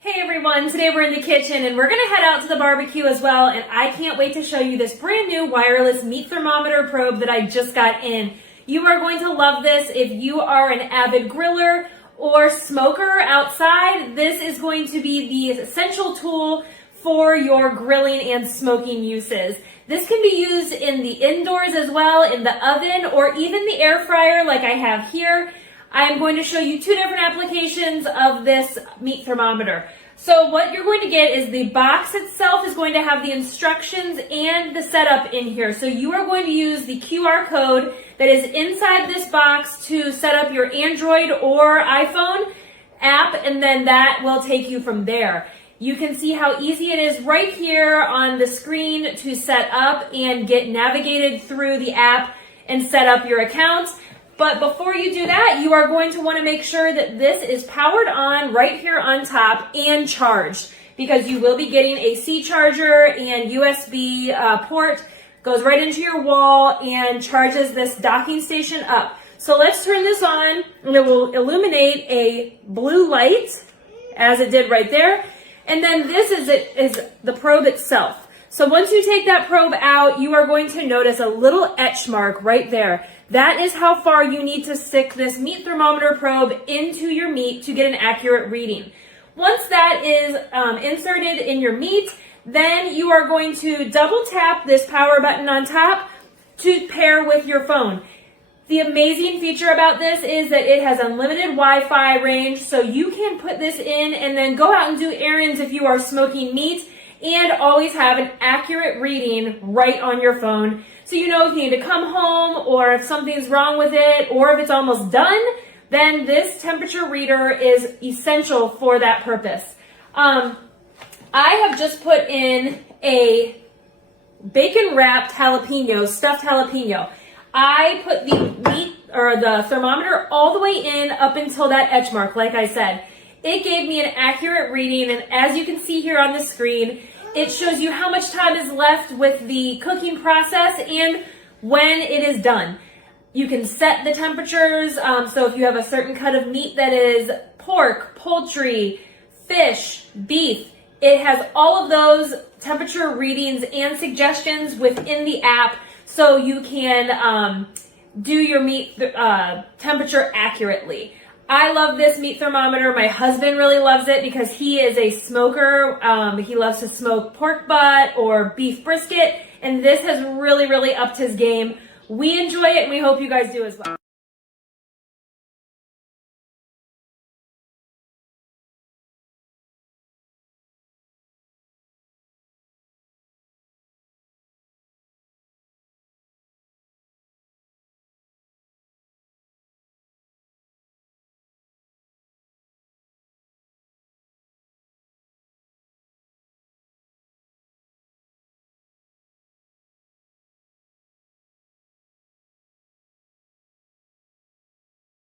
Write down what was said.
Hey everyone, today we're in the kitchen and we're gonna head out to the barbecue as well, and I can't wait to show you this brand new wireless meat thermometer probe that I just got in. You are going to love this if you are an avid griller or smoker outside. This is going to be the essential tool for your grilling and smoking uses. This can be used in the indoors as well, in the oven, or even the air fryer like I have here. I'm going to show you two different applications of this meat thermometer. So what you're going to get is the box itself is going to have the instructions and the setup in here. So you are going to use the QR code that is inside this box to set up your Android or iPhone app, and then that will take you from there. You can see how easy it is right here on the screen to set up and get navigated through the app and set up your account. But before you do that, you are going to want to make sure that this is powered on right here on top and charged, because you will be getting a C charger and USB port, goes right into your wall and charges this docking station up. So let's turn this on and it will illuminate a blue light as it did right there. And then this is the probe itself. So once you take that probe out, you are going to notice a little etch mark right there. That is how far you need to stick this meat thermometer probe into your meat to get an accurate reading. Once that is inserted in your meat, then you are going to double tap this power button on top to pair with your phone. The amazing feature about this is that it has unlimited Wi-Fi range, so you can put this in and then go out and do errands if you are smoking meat and always have an accurate reading right on your phone. So you know if you need to come home, or if something's wrong with it, or if it's almost done, then this temperature reader is essential for that purpose. I have just put in a bacon wrapped jalapeno, stuffed jalapeno. I put the meat or the thermometer all the way in up until that etch mark, like I said. It gave me an accurate reading, and as you can see here on the screen, it shows you how much time is left with the cooking process and when it is done. You can set the temperatures, so if you have a certain cut of meat that is pork, poultry, fish, beef, it has all of those temperature readings and suggestions within the app, so you can do your meat temperature accurately. I love this meat thermometer. My husband really loves it because he is a smoker. He loves to smoke pork butt or beef brisket, and this has really upped his game. We enjoy it, and we hope you guys do as well.